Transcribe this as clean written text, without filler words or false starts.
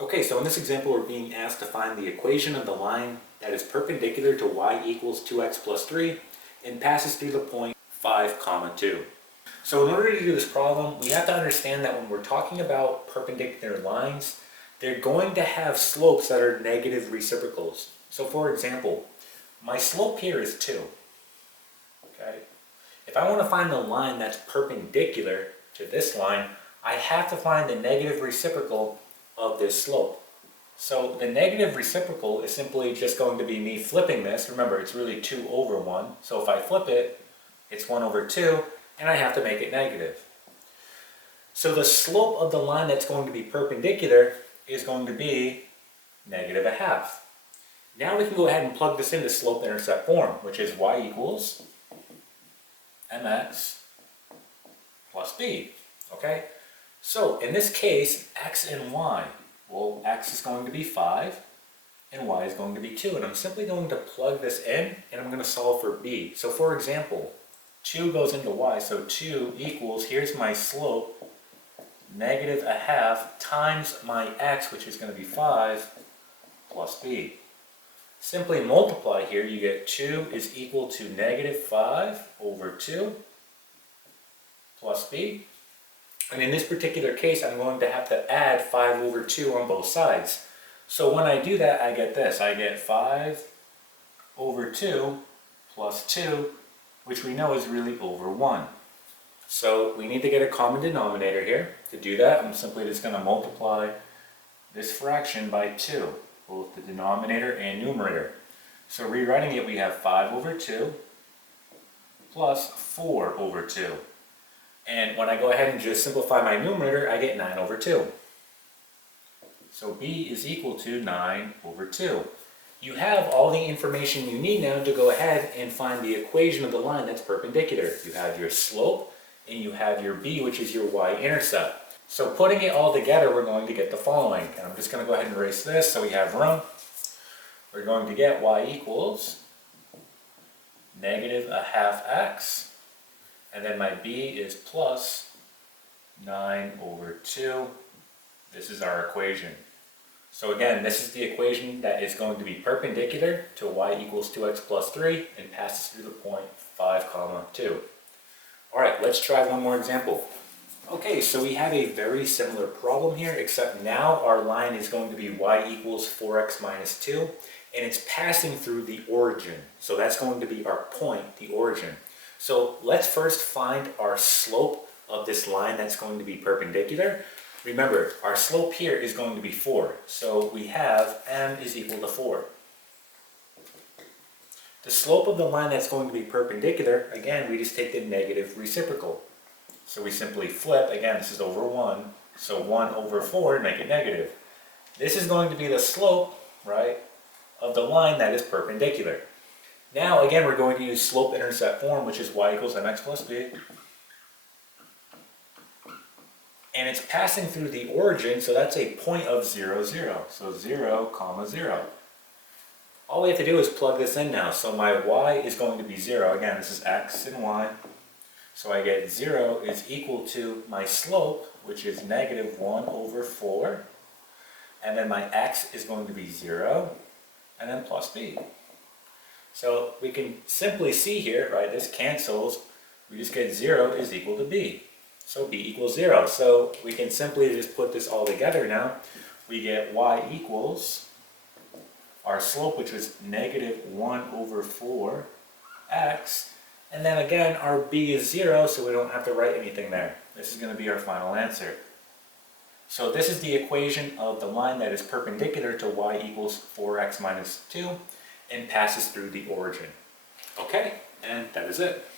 Okay, so in this example, we're being asked to find the equation of the line that is perpendicular to y equals 2x plus 3 and passes through the point 5, comma 2. So in order to do this problem, we have to understand that when we're talking about perpendicular lines, they're going to have slopes that are negative reciprocals. So for example, my slope here is 2. Okay? If I want to find the line that's perpendicular to this line, I have to find the negative reciprocal of this slope. So the negative reciprocal is simply just going to be me flipping this. Remember, it's really 2 over 1. So if I flip it, it's 1 over 2, and I have to make it negative. So the slope of the line that's going to be perpendicular is going to be negative a half. Now we can go ahead and plug this into slope-intercept form, which is y equals mx plus b. Okay? So in this case, x and y, well, x is going to be 5 and y is going to be 2. And I'm simply going to plug this in and I'm going to solve for b. So for example, 2 goes into y, so 2 equals, here's my slope, negative a half times my x, which is going to be 5, plus b. Simply multiply here, you get 2 is equal to negative 5 over 2 plus b. And in this particular case, I'm going to have to add 5 over 2 on both sides. So when I do that, I get this. I get 5 over 2 plus 2, which we know is really over 1. So we need to get a common denominator here. To do that, I'm simply just going to multiply this fraction by 2, both the denominator and numerator. So rewriting it, we have 5 over 2 plus 4 over 2. And when I go ahead and just simplify my numerator, I get 9 over 2. So b is equal to 9 over 2. You have all the information you need now to go ahead and find the equation of the line that's perpendicular. You have your slope and you have your b, which is your y-intercept. So putting it all together, we're going to get the following. And I'm just going to go ahead and erase this so we have room. We're going to get y equals negative a half x. And then my b is plus 9 over 2. This is our equation. So again, this is the equation that is going to be perpendicular to y equals 2x plus 3 and passes through the point 5, comma 2. Alright, let's try one more example. Okay, so we have a very similar problem here, except now our line is going to be y equals 4x minus 2, and it's passing through the origin. So that's going to be our point, the origin. So let's first find our slope of this line that's going to be perpendicular. Remember, our slope here is going to be 4. So we have m is equal to 4. The slope of the line that's going to be perpendicular, again, we just take the negative reciprocal. So we simply flip, again, this is over 1. So 1 over 4, make it negative. This is going to be the slope, right, of the line that is perpendicular. Now, again, we're going to use slope-intercept form, which is y equals mx plus b. And it's passing through the origin, so that's a point of 0, 0. So 0, comma 0. All we have to do is plug this in now. So my y is going to be 0. Again, this is x and y. So I get 0 is equal to my slope, which is negative 1 over 4. And then my x is going to be 0, and then plus b. So we can simply see here, right, this cancels, we just get 0 is equal to b. So b equals 0. So we can simply just put this all together now. We get y equals our slope, which was negative 1 over 4 x. And then again, our b is 0, so we don't have to write anything there. This is going to be our final answer. So this is the equation of the line that is perpendicular to y equals 4x minus 2. And passes through the origin. Okay, and that is it.